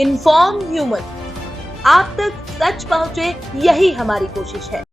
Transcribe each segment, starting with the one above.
Inform human, आप तक सच पहुंचे, यही हमारी कोशिश है।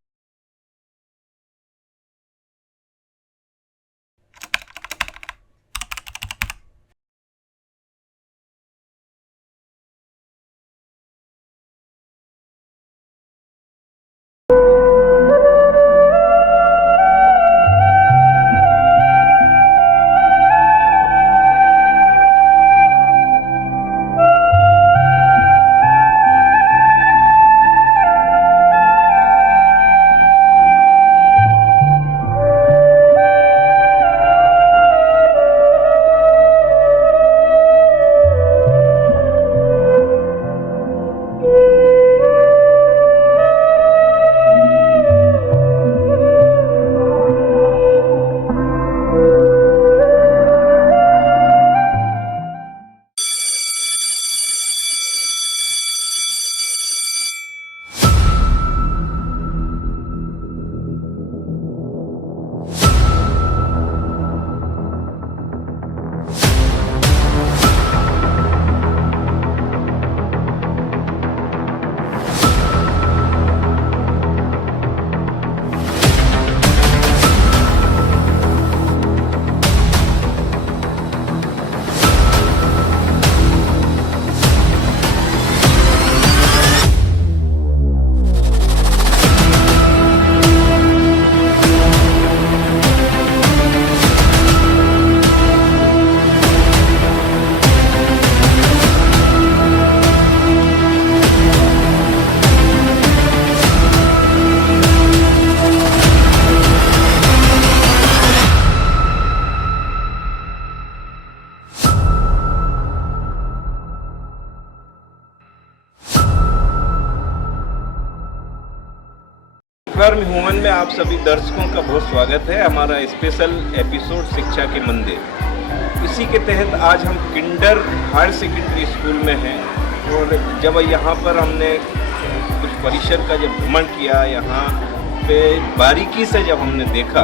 इन्फॉर्म ह्यूमन में आप सभी दर्शकों का बहुत स्वागत है। हमारा स्पेशल एपिसोड शिक्षा के मंदिर, इसी के तहत आज हम किंडर हायर सेकेंडरी स्कूल में हैं। और जब यहाँ पर हमने कुछ परिसर का जब भ्रमण किया, यहाँ पे बारीकी से जब हमने देखा,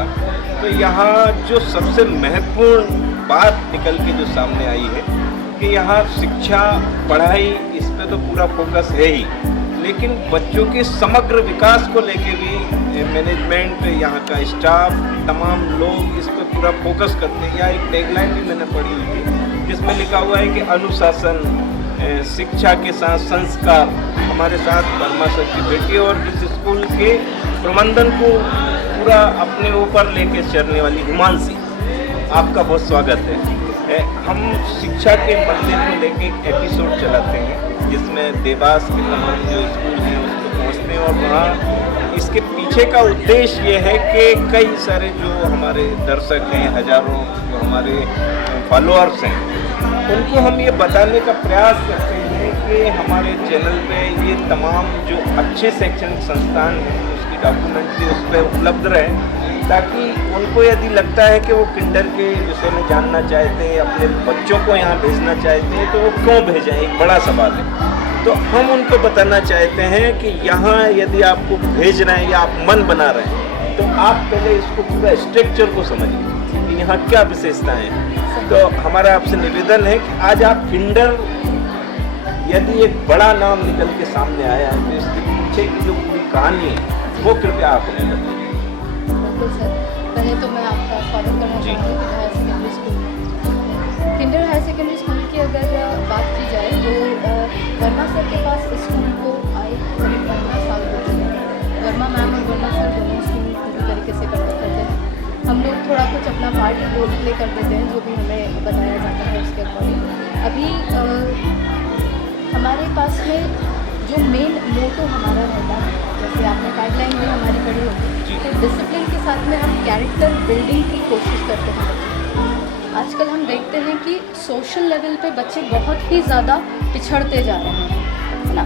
तो यहाँ जो सबसे महत्वपूर्ण बात निकल के जो सामने आई है कि यहाँ शिक्षा, पढ़ाई, इस पे तो पूरा फोकस है ही, लेकिन बच्चों के समग्र विकास को लेके भी मैनेजमेंट, यहाँ का स्टाफ, तमाम लोग इस पर पूरा फोकस करते हैं। यहाँ एक टैगलाइन भी मैंने पढ़ी हुई थी जिसमें लिखा हुआ है कि अनुशासन, शिक्षा के साथ संस्कार। हमारे साथ वर्मा सर की बेटी और इस स्कूल के प्रबंधन को पूरा अपने ऊपर लेके चलने वाली हिमांशी, आपका बहुत स्वागत है। हम शिक्षा के मंदिर को लेके एक एपिसोड चलाते हैं जिसमें देवास के तमाम जो स्कूल हैं उसको पहुँचते हैं, और वहाँ इसके पीछे का उद्देश्य ये है कि कई सारे जो हमारे दर्शक हैं, हजारों जो हमारे फॉलोअर्स हैं, उनको हम ये बताने का प्रयास करते हैं कि हमारे चैनल पे ये तमाम जो अच्छे शैक्षणिक संस्थान हैं उसकी डॉक्यूमेंट्री उस पर उपलब्ध रहे, ताकि उनको यदि लगता है कि वो किंडर के विषय में जानना चाहते हैं, अपने बच्चों को यहाँ भेजना चाहते हैं, तो वो क्यों भेजें, एक बड़ा सवाल है। तो हम उनको बताना चाहते हैं कि यहाँ यदि आपको भेजना है या आप मन बना रहे हैं, तो आप पहले इसको पूरा स्ट्रक्चर को समझिए कि यहाँ क्या विशेषताएँ हैं। तो हमारा आपसे निवेदन है कि आज आप किंडर, यदि एक बड़ा नाम निकल के सामने आया है, तो इसके पीछे की जो पूरी कहानी है वो कृपया आप हमें बताइए। बिल्कुल सर, पहले तो मैं आपका स्वागत करना चाहूँगी हायर सेकेंडरी स्कूल में। किंडर हायर सेकेंडरी स्कूल की अगर बात की जाए तो वर्मा सर के पास स्कूल को आए करीब 15 साल हो चुके हैं। वर्मा मैम और वर्मा सर दोनों स्कूल पूरी तरीके से करते हैं। हम लोग थोड़ा कुछ अपना पार्ट रोल प्ले कर देते हैं, जो भी हमें बताया जाता है उसके अकॉर्डिंग। अभी हमारे पास में जो मेन मोटो हमारा रहता है, जैसे आपने गाइडलाइन भी हमारी पढ़ी होगी, तो डिसिप्लिन के साथ में हम कैरेक्टर बिल्डिंग की कोशिश करते हैं बच्चों। आजकल हम देखते हैं कि सोशल लेवल पे बच्चे बहुत ही ज़्यादा पिछड़ते जा रहे हैं, है ना।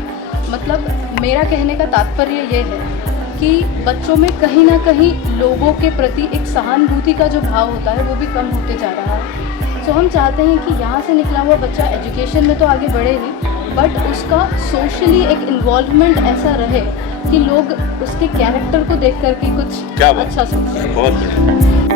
मतलब मेरा कहने का तात्पर्य ये है कि बच्चों में कहीं ना कहीं लोगों के प्रति एक सहानुभूति का जो भाव होता है वो भी कम होते जा रहा है। तो हम चाहते हैं कि यहाँ से निकला हुआ बच्चा एजुकेशन में तो आगे बढ़े ही, बट उसका सोशली एक इन्वॉल्वमेंट ऐसा रहे कि लोग उसके कैरेक्टर को देख करके कुछ अच्छा सोचें। बहुत बढ़िया।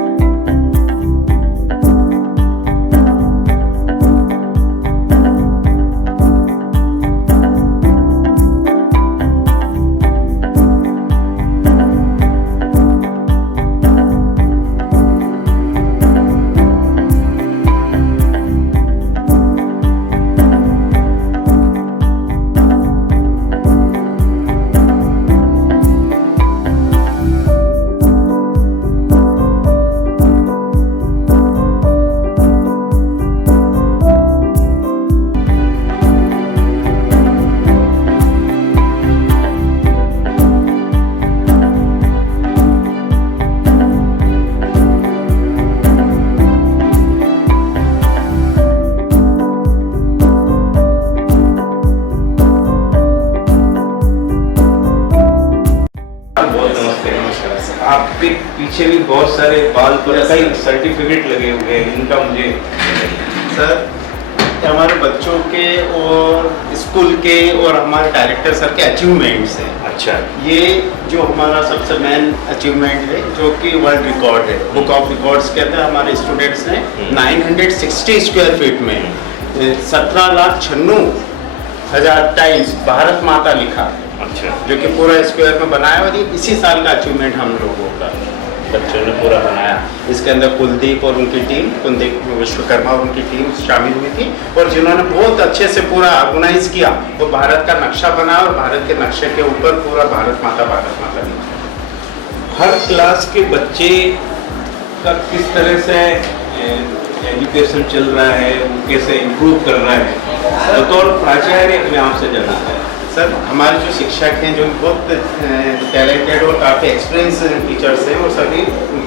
पीछे भी बहुत सारे बाल पर कई सर्टिफिकेट लगे हुए हैं, इनका मुझे सर हमारे बच्चों के और स्कूल के और हमारे डायरेक्टर सर के अचीवमेंट्स हैं। अच्छा, ये जो हमारा सबसे मेन अचीवमेंट है जो कि वर्ल्ड रिकॉर्ड है, बुक ऑफ रिकॉर्ड्स के अंदर हमारे स्टूडेंट्स ने 960 स्क्वायर फीट में 17,96,000 टाइम्स भारत माता लिखा, अच्छा, जो कि पूरा स्क्वायर में बनाया और ये इसी साल का अचीवमेंट हम लोगों का बच्चों ने पूरा बनाया। इसके अंदर कुलदीप और उनकी टीम, कुलदीप विश्वकर्मा और उनकी टीम शामिल हुई थी और जिन्होंने बहुत अच्छे से पूरा ऑर्गेनाइज किया, वो भारत का नक्शा बना और भारत के नक्शे के ऊपर पूरा भारत माता लिखा। हर क्लास के बच्चे का किस तरह से एजुकेशन चल रहा है, वो कैसे इम्प्रूव कर रहा है, बतौर प्राचार्य मैं आपसे जानना चाहता हूँ। सर हमारे जो शिक्षक हैं जो बहुत टैलेंटेड और काफ़ी एक्सपीरियंस टीचर्स हैं और सभी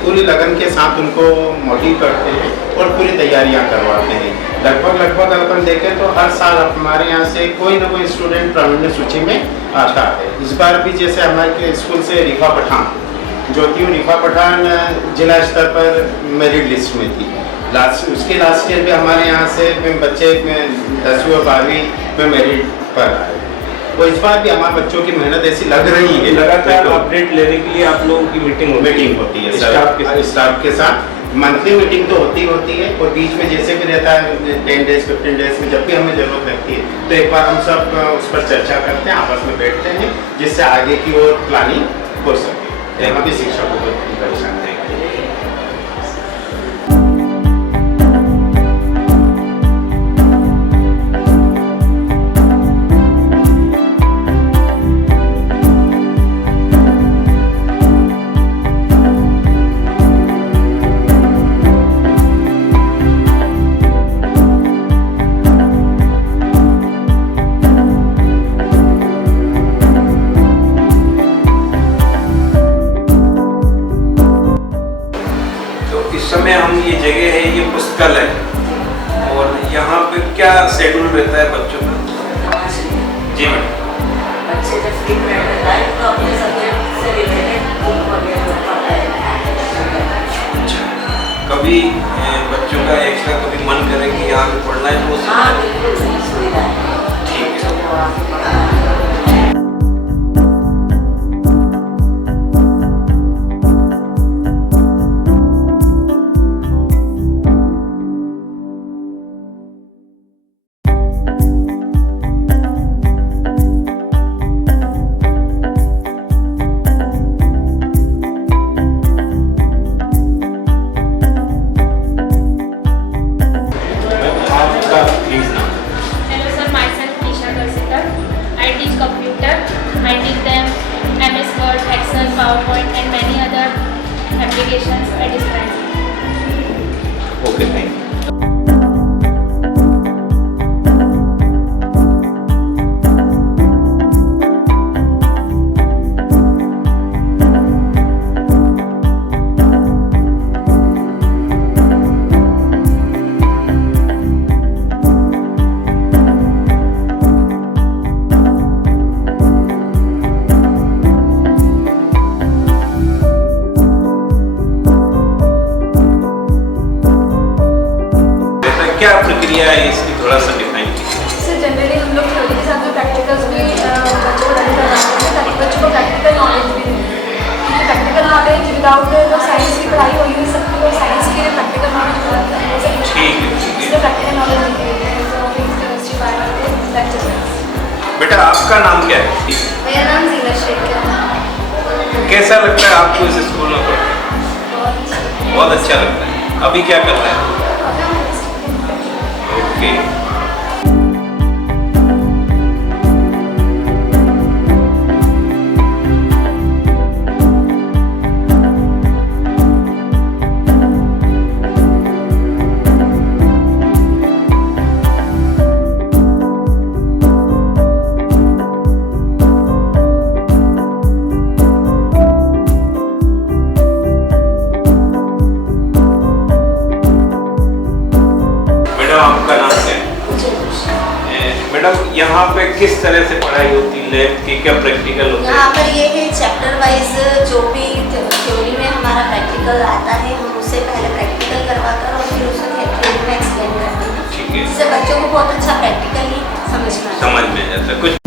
पूरी लगन के साथ उनको मोटिव करते हैं और पूरी तैयारियां करवाते हैं। लगभग अपन देखें तो हर साल हमारे यहाँ से कोई ना कोई स्टूडेंट प्रावीण्य सूची में आता है। इस बार भी जैसे हमारे स्कूल से रिफा पठान जो थी, रिफा पठान जिला स्तर पर मेरिट लिस्ट में थी। उसके लास्ट ईयर भी हमारे यहाँ से बच्चे 10वीं और 12वीं में मेरिट पर आए। तो इस बार भी हमारे बच्चों की मेहनत ऐसी लग रही है। लगातार अपडेट लेने के लिए आप लोगों की मीटिंग होती है स्टाफ के साथ। मंथली मीटिंग तो होती है और बीच में जैसे भी रहता है 10 डेज 15 डेज में जब भी हमें ज़रूरत लगती है तो एक बार हम सब उस पर चर्चा करते हैं, आपस में बैठते हैं, जिससे आगे की ओर प्लानिंग हो सके। यहाँ भी शिक्षकों को परेशान है। हम ये जगह है, ये पुस्तकालय और यहाँ पे क्या शेड्यूल रहता है बच्चों का? जी मैडम, बच्चे जब फ्री पीरियड रहता है तो अपने सब्जेक्ट से रिलेटेड बुक वगैरह पढ़ता है। अच्छा, कभी बच्चों का एक्स्ट्रा कभी मन करे कि यहाँ पे पढ़ना है तो हाँ बिल्कुल सुविधा है, ठीक है। वो आके पढ़ा है। PowerPoint and many other applications I described. Okay, thank you. क्या प्रक्रिया है इसकी, थोड़ा सा डिफाइन कीजिए। सर जनरली हम लोग थ्योरी के साथ में प्रैक्टिकल्स भी बच्चों को रेडी करवाते हैं ताकि बच्चों को प्रैक्टिकल नॉलेज भी मिले, क्योंकि प्रैक्टिकल नॉलेज विदाउट साइंस की पढ़ाई हो ही नहीं सकती और साइंस के लिए प्रैक्टिकल नॉलेज बहुत है। ठीक है, इसलिए प्रैक्टिकल नॉलेज केमिस्ट्री बायोलॉजी। बेटा आपका नाम क्या है? मेरा नाम जीना शेख है। कैसा लगता है आपको इस स्कूल में पढ़कर? बहुत अच्छा लगता है। अभी क्या कर रहे हैं? ओके। आपका नाम क्या है? मैडम यहाँ पे किस तरह से पढ़ाई होती है, लैब की क्या प्रैक्टिकल होता है? यहाँ पर ये है चैप्टर वाइज जो भी थ्योरी में हमारा प्रैक्टिकल आता है हम उससे पहले प्रैक्टिकल करवाकर और फिर उसको थिएटर में एक्सप्लेन करते हैं, ठीक है, जिससे बच्चों को बहुत अच्छा प्रैक्टिकली समझ में आता है कुछ।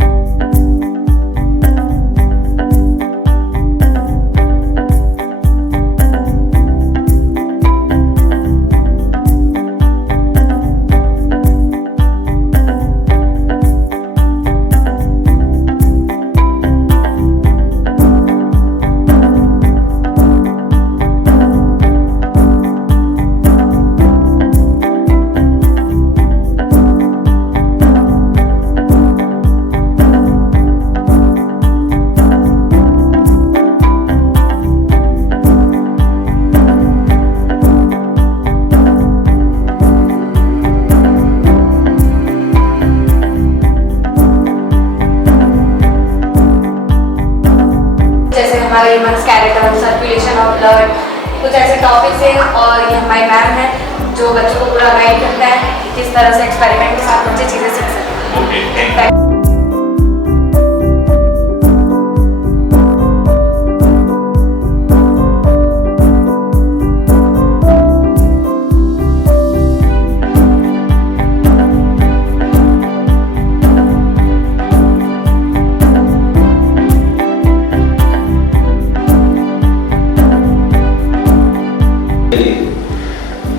जैसे हमारा human skeleton, circulation of blood, कुछ ऐसे टॉपिक्स हैं। और ये हमारी मैम है जो बच्चों को पूरा गाइड करता है किस तरह से एक्सपेरिमेंट के साथ बच्चे चीज़ें सीख सकते हैं। Okay, thank you.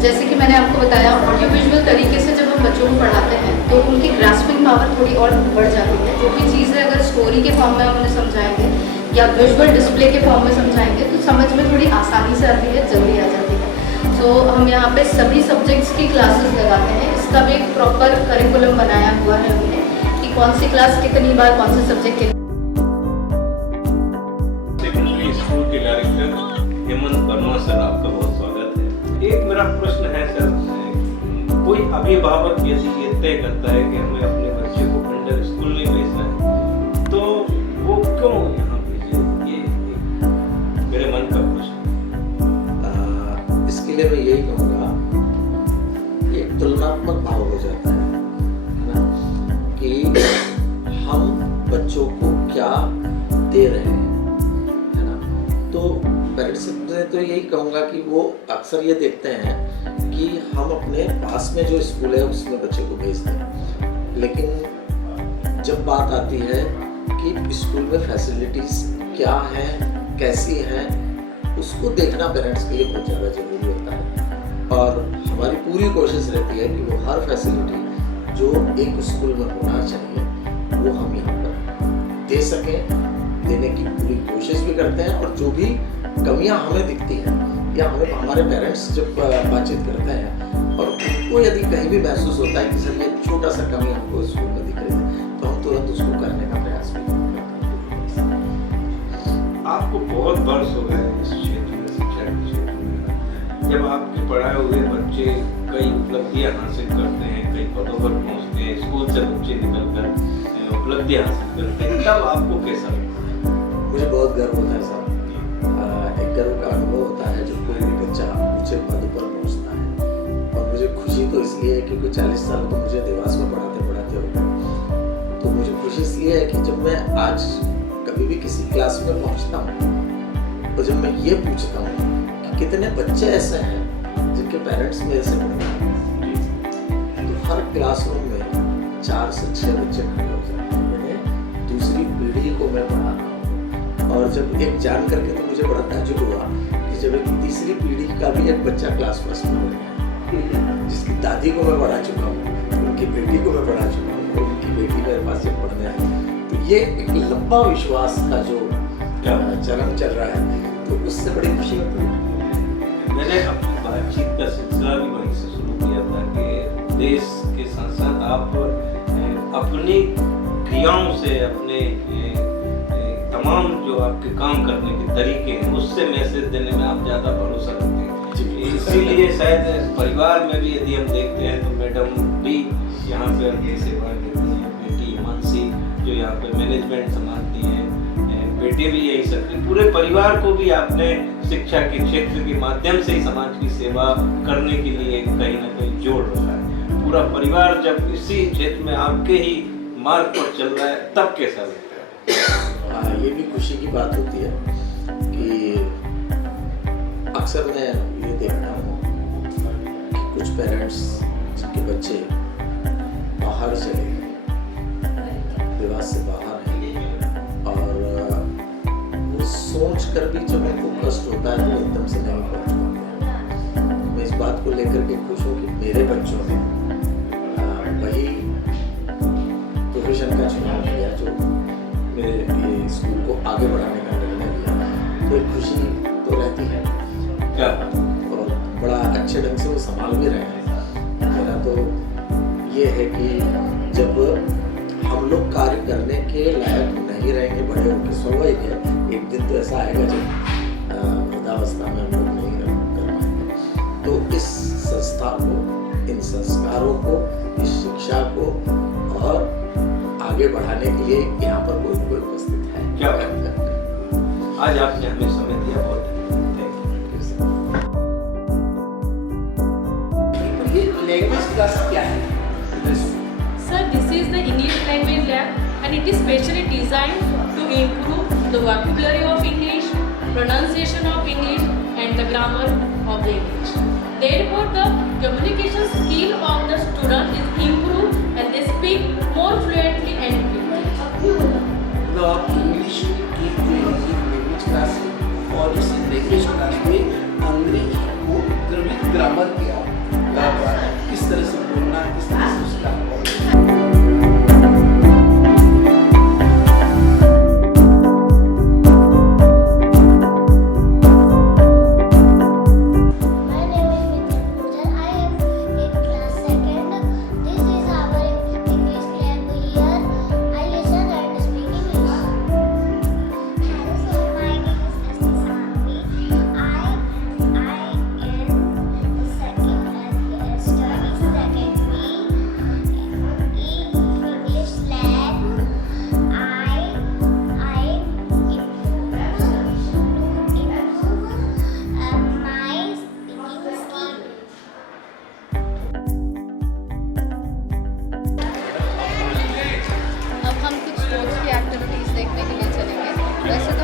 जैसे कि मैंने आपको बताया, ऑडियो विजुअल तरीके से जब हम बच्चों को पढ़ाते हैं तो उनकी ग्रास्पिंग पावर थोड़ी और बढ़ जाती है। जो भी चीज़ें अगर स्टोरी के फॉर्म में हम उन्हें समझाएंगे या विजुअल डिस्प्ले के फॉर्म में समझाएंगे तो समझ में थोड़ी आसानी से आती है, जल्दी आ जाती है। तो हम यहाँ पे सभी सब्जेक्ट्स की क्लासेस लगाते हैं। इसका भी एक प्रॉपर करिकुलम बनाया हुआ है हमने कि कौन सी क्लास कितनी बार कौन से सब्जेक्ट के। सेकेंडरी स्कूल के डायरेक्टर हेमंत वर्मा सर, आपका बहुत स्वागत है। एक मेरा प्रश्न है सर, कोई अभिभावक यदि ये तय करता है कि हमें अपने बच्चे को किंडर स्कूल में भेजना है तो वो क्यों यहाँ भेजे, ये मेरे मन का प्रश्न। इसके लिए मैं यही कहूँगा, एक तुलनात्मक भाव हो जाता है ना, कि हम बच्चों को क्या दे रहे हैं, है ना। तो पेरेंट्स से तो यही कहूँगा कि वो अक्सर ये देखते हैं कि हम अपने पास में जो स्कूल है उसमें बच्चे को भेज दें, लेकिन जब बात आती है कि स्कूल में फैसिलिटीज़ क्या हैं, कैसी हैं, उसको देखना पेरेंट्स के लिए बहुत ज़्यादा ज़रूरी होता है। और हमारी पूरी कोशिश रहती है कि वो हर फैसिलिटी जो एक स्कूल में होना चाहिए वो हम यहाँ पर दे सकें, देने की पूरी कोशिश भी करते हैं। और जो भी कमियां हमें दिखती हैं या हमें हमारे पेरेंट्स जब बातचीत करते हैं और उनको यदि कहीं भी महसूस होता है कि सर ये छोटा सा कमी हमको स्कूल में दिख रही है, तो हम तुरंत उसको करने का प्रयास भी करते हैं। आपको बहुत वर्ष हो गए इस क्षेत्र में, शिक्षा के क्षेत्र में। जब आपके पढ़ाए हुए बच्चे कई उपलब्धियां हासिल करते हैं, कई पदों पर पहुंचते हैं, स्कूल से बच्चे निकलकर उपलब्धियां हासिल करते हैं, तब आपको कैसा लगता है? मुझे बहुत गर्व होता है साहब। एक गर्व का अनुभव होता है जब कोई भी बच्चा ऊंचे पद पर पहुंचता है। और मुझे खुशी तो इसलिए है क्योंकि 40 साल तो मुझे देवास में पढ़ाते हो गए। तो मुझे खुशी इसलिए है कि जब मैं आज कभी भी किसी क्लास में पहुंचता हूँ तो जब मैं ये पूछता हूँ कि कितने बच्चे ऐसे हैं जिनके पेरेंट्स मेरे से पढ़ते हैं, तो हर क्लासरूम में 4 से 6 बच्चे खड़े हो जाते हैं। मैंने दूसरी पीढ़ी को मैं पढ़ा रहा हूँ। और जब एक जान करके तो मुझे बड़ा ताज्जुब हुआ कि जब एक तीसरी पीढ़ी का भी एक बच्चा क्लास फर्स्ट में हो गया, जिसकी दादी को मैं पढ़ा चुका हूँ, उनकी बेटी को मैं पढ़ा चुका हूँ और उनकी बेटी मेरे पास जब पढ़ने आई, तो ये एक लंबा विश्वास का जो चरण चल रहा है, तो उससे बड़ी खुशी होती है। मैंने अपनी बातचीत का सिलसिला भी वहीं से शुरू किया था कि देश के साथ साथ आप अपनी क्रियाओं से, अपने तमाम जो आपके काम करने के तरीके हैं उससे मैसेज देने में आप ज़्यादा भरोसा रखते हैं। इसीलिए शायद परिवार में भी यदि हम देखते हैं तो मैडम भी यहाँ पे अपनी सेवा देती हैं, बेटी मानसी जो यहाँ पे मैनेजमेंट संभालती हैं, बेटे भी यही सकते, पूरे परिवार को भी आपने शिक्षा के क्षेत्र के माध्यम से ही समाज की सेवा करने के लिए कहीं ना कहीं जोड़ रखा है। पूरा परिवार जब इसी क्षेत्र में आपके ही मार्ग पर चल रहा है तब कैसा लगता है? ये भी खुशी की बात होती है कि अक्सर मैं ये देखता हूँ कि कुछ पेरेंट्स जिनके बच्चे बाहर चले विवाह से बाहर हैं और वो सोच कर भी जब उनको कष्ट होता है तो एकदम से नहीं पहुँच पाते। मैं इस बात को लेकर के खुश हूँ कि मेरे बच्चों ने वही प्रोफेशन का चुनाव किया जो मेरे ये स्कूल को आगे बढ़ाने का निर्णय लिया। तो एक खुशी तो रहती है क्या और बड़ा अच्छे ढंग से वो संभाल भी रहे हैं। मेरा तो ये है कि जब हम लोग कार्य करने के लायक नहीं रहेंगे, बड़े होकर स्वाभाविक है एक दिन तो ऐसा आएगा जब वृद्धावस्था में हम लोग नहीं कर पाएंगे। तो इस संस्था को, इन संस्कारों को, इस शिक्षा को और आगे बढ़ाने के लिए यहाँ पर कोई उपस्थित है। क्या आज आपने हमें समय दिया, बहुत लैंग्वेज क्लास क्या है? Sir, this is the English language lab and it is specially designed to improve the vocabulary of English, pronunciation of English and the grammar of the English. Therefore, the communication skill of the student is improved and they speak more fluently and quickly. मतलब आप English की जो language class है और इस language class में अंग्रेजी को द्रवित ग्रामर किया किस तरह से बोलना, किस तरह से उसका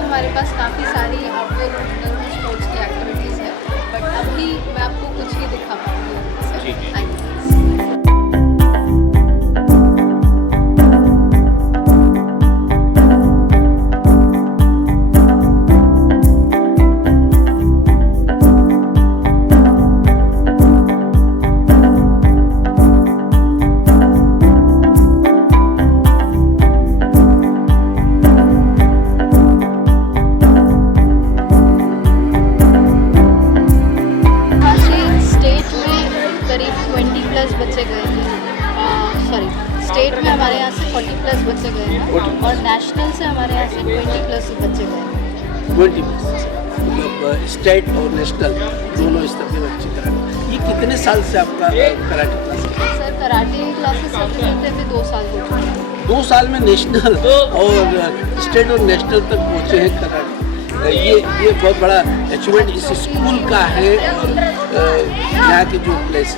हमारे पास काफ़ी सारी आउटडोर इंडोर स्पोर्ट्स की एक्टिविटीज़ है, बट अभी मैं आपको कुछ ही दिखा पाऊँगी। Thank you. स्टेट में हमारे यहाँ से 40+ बच्चे गए हैं और नेशनल से हमारे यहाँ से 20+ बच्चे गए हैं। 20+ मतलब स्टेट और नेशनल दोनों स्तर के बच्चे कराटे। ये कितने साल से आपका कराटे क्लास है? सर कराटे क्लासेस चलते थे 2 साल हो चुके हैं। 2 साल में नेशनल और स्टेट और नेशनल तक पहुँचे हैं कराटे। ये बहुत बड़ा अचीवमेंट इस स्कूल का है और यहाँ के जो प्लेस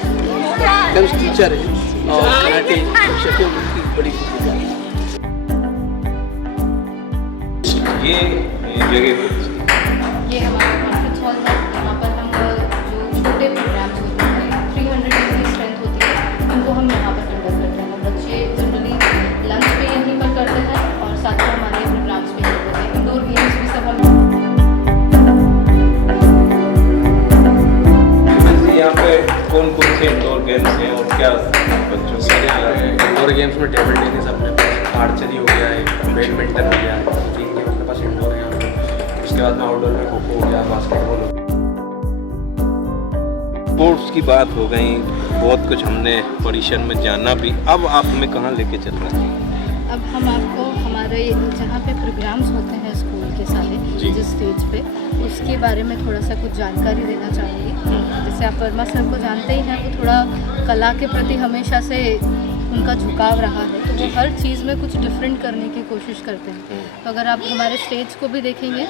टीचर हैं और कराटे शिक्षक हैं उनकी बड़ी भूमिका है। ये जगह ये हमारा कॉन्फ्रेंस हॉल है। यहाँ पर हम जो छोटे प्रोग्राम्स होते हैं 300 की स्ट्रेंथ होती है, उनको हम यहाँ पर कंडक्ट करते हैं। बच्चे जनरली लंच पे यहीं पर करते हैं और साथ में हमारे प्रोग्राम्स भी होते हैं। इंडोर गेम्स भी सब हम यहाँ पे कौन कौन से इंडोर गेम्स हैं और क्या बच्चों के इंडोर गेम्स में टेबल टेनिस अपने पास, आर्चरी हो गया है, बैडमिंटन हो गया, 3 गेम अपने पास इंडोर है। उसके बाद में आउटडोर में खो-खो हो गया, बास्केटबॉल हो गया। स्पोर्ट्स की बात हो गई, बहुत कुछ हमने परिसर में जाना भी। अब आप हमें कहाँ लेके चल रहे हैं? अब हम आपको हमारे जहाँ पे प्रोग्राम्स होते हैं स्कूल के सारे जिस स्टेज पे, उसके बारे में थोड़ा सा कुछ जानकारी देना चाहूँगी। जैसे आप वर्मा सर को जानते ही हैं, वो थोड़ा कला के प्रति हमेशा से उनका झुकाव रहा है, तो वो हर चीज़ में कुछ डिफरेंट करने की कोशिश करते हैं। तो अगर आप हमारे स्टेज को भी देखेंगे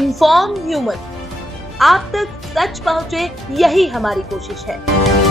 इन्फॉर्म ह्यूमन। आप तक सच पहुंचे, यही हमारी कोशिश है।